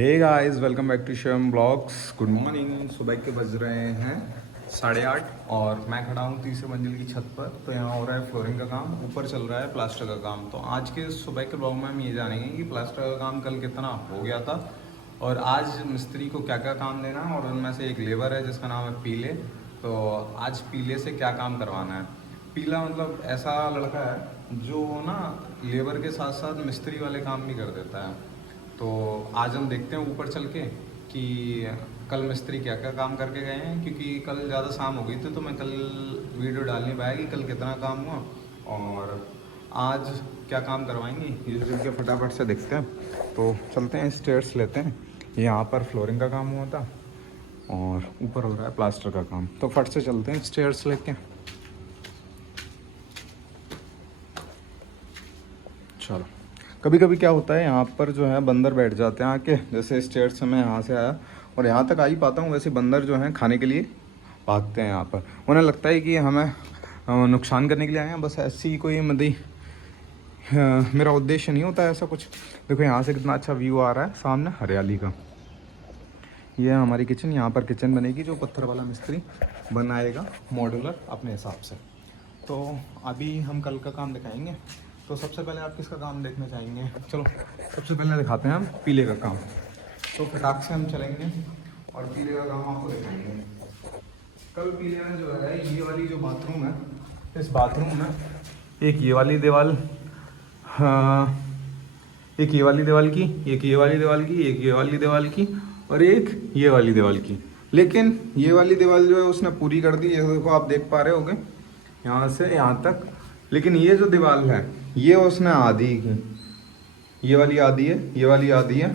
Hey guys, welcome back to Shivam blogs. Good morning. सुबह के बज रहे हैं 8:30 और मैं खड़ा हूँ तीसरी मंजिल की छत पर। तो यहाँ हो रहा है फ्लोरिंग का काम, ऊपर चल रहा है प्लास्टर का काम। तो आज के सुबह के ब्लॉग में हम ये जानेंगे कि प्लास्टर का काम कल कितना हो गया था और आज मिस्त्री को क्या क्या काम देना है। और उनमें से एक लेबर है जिसका नाम है पीले। तो आज पीले से क्या काम करवाना है। पीला मतलब ऐसा लड़का है जो ना लेबर के साथ साथ मिस्त्री वाले काम भी कर देता है। तो आज हम देखते हैं ऊपर चल के कि कल मिस्त्री क्या क्या काम करके गए हैं, क्योंकि कल ज़्यादा शाम हो गई थी तो मैं कल वीडियो डाल नहीं पाया कि कल कितना काम हुआ और आज क्या काम करवाएंगे। ये चल के फटाफट से देखते हैं। तो चलते हैं, स्टेयर्स लेते हैं। यहाँ पर फ्लोरिंग का काम हुआ था और ऊपर हो रहा है प्लास्टर का काम। तो फट से चलते हैं स्टेयर्स लेके। चलो। कभी कभी क्या होता है, यहाँ पर जो है बंदर बैठ जाते हैं आके। जैसे स्टेयर्स से मैं यहाँ से आया और यहाँ तक आ ही पाता हूँ, वैसे बंदर जो हैं खाने के लिए भागते हैं यहाँ पर। उन्हें लगता है कि हमें नुकसान करने के लिए आए हैं। बस ऐसी कोई मतलब मेरा उद्देश्य नहीं होता है ऐसा कुछ। देखो यहाँ से कितना अच्छा व्यू आ रहा है सामने हरियाली का। ये है हमारी किचन। यहाँ पर किचन बनेगी जो पत्थर वाला मिस्त्री बनाएगा मॉड्यूलर अपने हिसाब से। तो अभी हम कल का काम दिखाएंगे। तो सबसे पहले आप किसका काम देखना चाहेंगे? चलो सबसे पहले दिखाते हैं हम पीले का काम। तो फटाक से हम चलेंगे और पीले का काम आपको दिखाएंगे। कल पीले में जो है ये वाली जो बाथरूम है, इस बाथरूम में एक ये वाली दीवार, हाँ, एक ये वाली दीवार की, एक ये वाली दीवार की, एक ये वाली दीवार की और एक ये वाली दीवार की। लेकिन ये वाली दीवार जो है उसने पूरी कर दी। ये देखो, आप देख पा रहे होगे यहाँ से यहाँ तक। लेकिन ये जो दीवार है ये उसने आधी की, ये वाली आधी है, ये वाली आधी है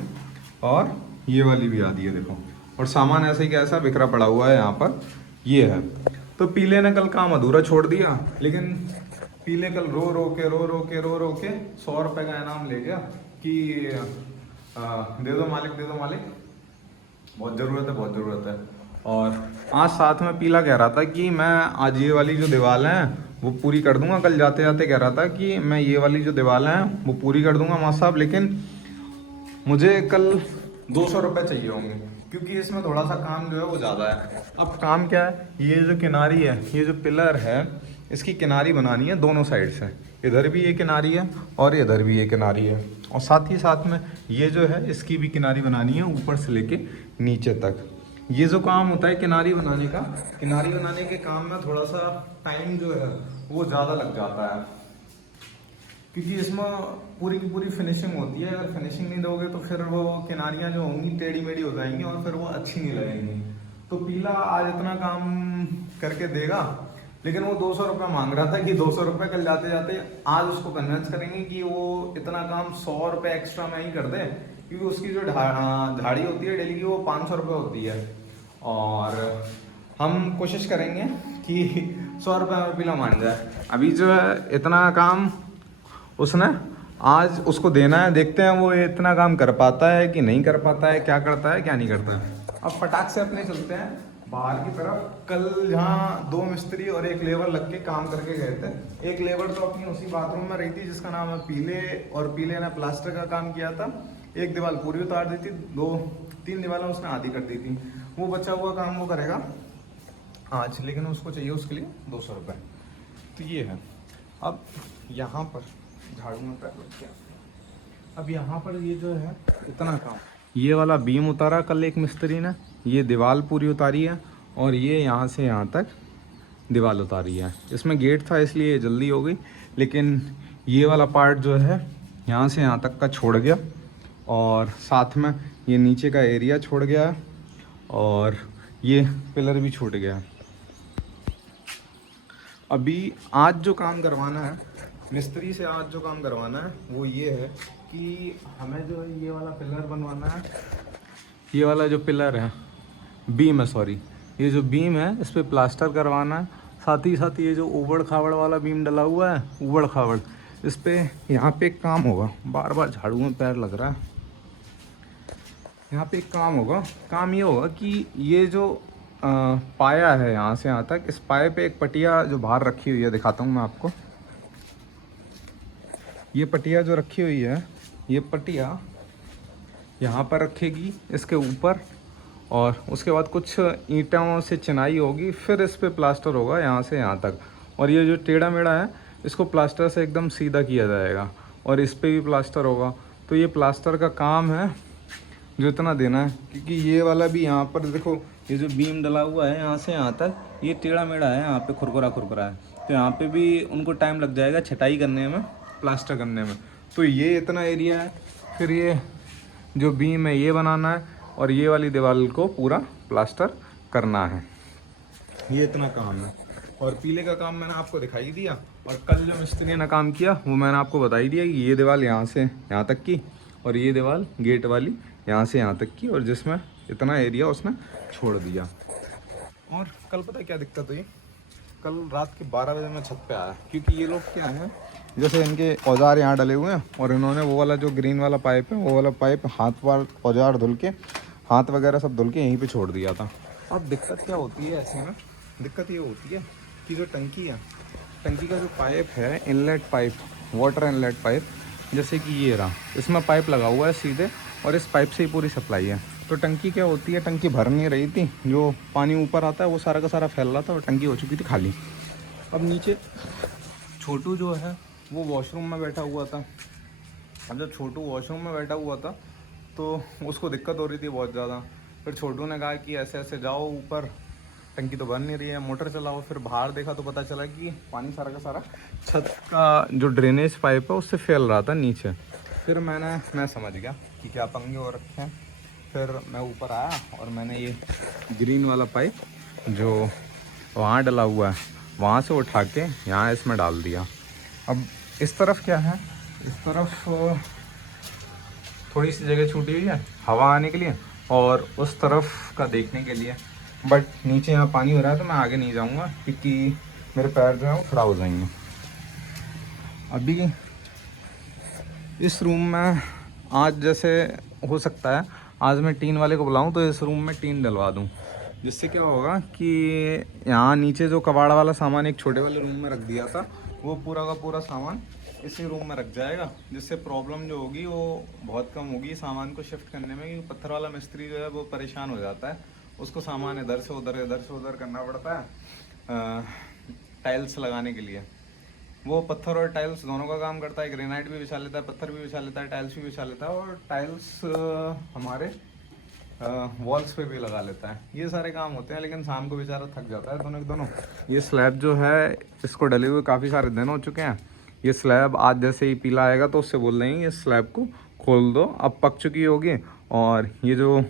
और ये वाली भी आधी है। देखो, और सामान ऐसे ही कैसा बिखरा पड़ा हुआ है यहाँ पर, ये है। तो पीले ने कल काम अधूरा छोड़ दिया। लेकिन पीले कल रो रो के 100 रुपये का इनाम ले गया कि दे दो मालिक, दे दो मालिक, बहुत ज़रूरत है, बहुत ज़रूरत है। और आज साथ में पीला कह रहा था कि मैं आज ये वाली जो दीवार है वो पूरी कर दूंगा। कल जाते जाते कह रहा था कि मैं ये वाली जो दीवार है वो पूरी कर दूंगा माँ साहब, लेकिन मुझे कल 200 रुपये चाहिए होंगे क्योंकि इसमें थोड़ा सा काम जो है वो ज़्यादा है। अब काम क्या है, ये जो किनारी है, ये जो पिलर है, इसकी किनारी बनानी है दोनों साइड से। इधर भी ये किनारी है और इधर भी ये किनारी है। और साथ ही साथ में ये जो है इसकी भी किनारी बनानी है ऊपर से लेके नीचे तक। ये जो काम होता है किनारी बनाने का, किनारी बनाने के काम में थोड़ा सा टाइम जो है वो ज़्यादा लग जाता है क्योंकि इसमें पूरी की पूरी फिनिशिंग होती है। अगर फिनिशिंग नहीं दोगे तो फिर वो किनारियाँ जो होंगी टेढ़ी मेढ़ी हो जाएंगी और फिर वो अच्छी नहीं लगेंगी। तो पीला आज इतना काम करके देगा, लेकिन वो 200 रुपये मांग रहा था कि 200 रुपये कल जाते जाते आज उसको कन्विंस करेंगे कि वो इतना काम 100 रुपये एक्स्ट्रा में ही कर दे, क्योंकि उसकी जो झाड़ी होती है डेली की वो 500 रुपये होती है। और हम कोशिश करेंगे कि 100 रुपये में पीला मान जाए। अभी जो है इतना काम उसने आज उसको देना है। देखते हैं वो इतना काम कर पाता है कि नहीं कर पाता है, क्या करता है क्या नहीं करता है। अब फटाक से अपने चलते हैं बाहर की तरफ। कल जहाँ 2 मिस्त्री और 1 लेबर लग के काम करके गए थे। एक लेबर तो अपनी उसी बाथरूम में रही थी जिसका नाम है पीले, और पीले ने प्लास्टर का काम किया था। एक दीवार पूरी उतार दी थी, 2-3 दीवारें उसने आधी कर दी थी। वो बचा हुआ काम वो करेगा आज, लेकिन उसको चाहिए उसके लिए 200 रुपये। तो ये है। अब यहाँ पर झाड़ू में पैर लग गया। अब यहाँ पर ये जो है इतना काम, ये वाला बीम उतारा कल एक मिस्त्री ने, ये दीवार पूरी उतारी है और ये यहाँ से यहाँ तक दीवार उतारी है। इसमें गेट था इसलिए ये जल्दी हो गई, लेकिन ये वाला पार्ट जो है यहाँ से यहाँ तक का छोड़ गया और साथ में ये नीचे का एरिया छोड़ गया और ये पिलर भी छूट गया। अभी आज जो काम करवाना है मिस्त्री से, आज जो काम करवाना है वो ये है कि हमें जो है ये वाला पिलर बनवाना है। ये वाला जो पिलर है, बीम है, सॉरी, ये जो बीम है इस पर प्लास्टर करवाना है। साथ ही साथ ये जो उबड़ खाबड़ वाला बीम डला हुआ है, उबड़ खाबड़, इस पर यहाँ पे एक काम होगा। बार बार झाड़ू में पैर लग रहा है। यहाँ पे एक काम होगा। काम ये होगा कि ये जो पाया है यहाँ से यहाँ तक, इस पाए पे एक पटिया जो बाहर रखी हुई है, दिखाता हूँ मैं आपको। ये पटिया जो रखी हुई है, ये पटिया यहाँ पर रखेगी इसके ऊपर, और उसके बाद कुछ ईंटों से चिनाई होगी, फिर इस पे प्लास्टर होगा यहाँ से यहाँ तक। और ये जो टेढ़ा मेढ़ा है इसको प्लास्टर से एकदम सीधा किया जाएगा, और इस पे भी प्लास्टर होगा। तो ये प्लास्टर का काम है जो इतना देना है, क्योंकि ये वाला भी यहाँ पर देखो, ये जो बीम डला हुआ है यहाँ से यहाँ तक, ये टेढ़ा मेढ़ा है, यहाँ पे खुरखुरा खुरखुरा है, तो यहाँ पे भी उनको टाइम लग जाएगा छटाई करने में, प्लास्टर करने में। तो ये इतना एरिया है, फिर ये जो बीम है ये बनाना है, और ये वाली दीवार को पूरा प्लास्टर करना है। ये इतना काम है। और पीले का काम मैंने आपको दिखाई दिया, और कल जो मिस्त्री ने काम किया वो मैंने आपको बता ही दिया कि ये दीवार यहाँ से यहाँ तक की, और ये दीवार गेट वाली यहाँ से यहाँ तक की, और जिसमें इतना एरिया उसने छोड़ दिया। और कल पता है क्या दिक्कत हुई? कल रात के 12 बजे मैं छत पे आया, क्योंकि ये लोग क्या है, जैसे इनके औजार यहाँ डले हुए हैं, और इन्होंने वो वाला जो ग्रीन वाला पाइप है, वो वाला पाइप हाथ वार औजार धुल के, हाथ वगैरह सब धुल के यहीं पे छोड़ दिया था। अब दिक्कत क्या होती है ऐसे में? दिक्कत ये होती है कि जो टंकी है, टंकी का जो पाइप है, inlet pipe, water inlet pipe, जैसे कि ये रहा, इसमें पाइप लगा हुआ है सीधे, और इस पाइप से ही पूरी सप्लाई है। तो टंकी क्या होती है, टंकी भर नहीं रही थी, जो पानी ऊपर आता है वो सारा का सारा फैल रहा था, और टंकी हो चुकी थी खाली। अब नीचे छोटू जो है वो वॉशरूम में बैठा हुआ था। अब जब छोटू वॉशरूम में बैठा हुआ था तो उसको दिक्कत हो रही थी बहुत ज़्यादा। फिर छोटू ने कहा कि ऐसे ऐसे जाओ ऊपर, टंकी तो बन नहीं रही है, मोटर चलाओ। फिर बाहर देखा तो पता चला कि पानी सारा का सारा छत का जो ड्रेनेज पाइप है उससे फैल रहा था नीचे। फिर मैं समझ गया कि क्या पंगे हो रखे हैं। फिर मैं ऊपर आया और मैंने ये ग्रीन वाला पाइप जो वहाँ डला हुआ है वहाँ से उठा के यहाँ इसमें डाल दिया। अब इस तरफ क्या है, इस तरफ थोड़ी सी जगह छूटी हुई है हवा आने के लिए, और उस तरफ का देखने के लिए। बट नीचे यहाँ पानी हो रहा है तो मैं आगे नहीं जाऊँगा, क्योंकि मेरे पैर जो है वो खराब हो जाएंगे। अभी इस रूम में आज जैसे हो सकता है आज मैं टीन वाले को बुलाऊं तो इस रूम में टीन डलवा दूं, जिससे क्या होगा कि यहाँ नीचे जो कबाड़ वाला सामान एक छोटे वाले रूम में रख दिया था, वो पूरा का पूरा सामान इसी रूम में रख जाएगा, जिससे प्रॉब्लम जो होगी वो बहुत कम होगी सामान को शिफ्ट करने में। क्योंकि पत्थर वाला मिस्त्री जो है वो परेशान हो जाता है, उसको सामान इधर से उधर करना पड़ता है टाइल्स लगाने के लिए। वो पत्थर और टाइल्स दोनों का काम करता है, ग्रेनाइट भी बिछा लेता है, पत्थर भी बिछा लेता है, टाइल्स भी बिछा लेता है, और टाइल्स हमारे वॉल्स पे भी लगा लेता है। ये सारे काम होते हैं, लेकिन शाम को बेचारा थक जाता है दोनों के दोनों। ये स्लैब जो है इसको डले हुए काफ़ी सारे दिन हो चुके हैं। ये स्लैब आज जैसे ही पीला आएगा तो उससे बोल देंगे ये स्लैब को खोल दो, अब पक चुकी होगी। और ये जो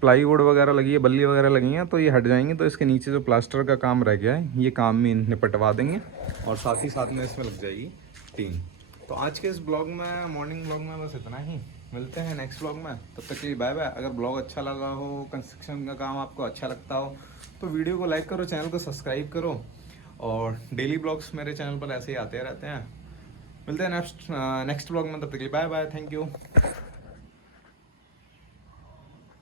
प्लाईवुड वगैरह लगी है, बल्ली वगैरह लगी हैं, तो ये हट जाएंगी, तो इसके नीचे जो प्लास्टर का काम रह गया है ये काम भी निपटवा देंगे, और साथ ही साथ में इसमें लग जाएगी टीन। तो आज के इस ब्लॉग में, मॉर्निंग ब्लॉग में बस इतना ही। मिलते हैं नेक्स्ट ब्लॉग में, तब तक के लिए बाय बाय। अगर ब्लॉग अच्छा लगा हो, कंस्ट्रक्शन का काम आपको अच्छा लगता हो, तो वीडियो को लाइक करो, चैनल को सब्सक्राइब करो, और डेली ब्लॉग्स मेरे चैनल पर ऐसे ही आते रहते हैं। मिलते हैं नेक्स्ट ब्लॉग में, तब तक के लिए बाय बाय, थैंक यू।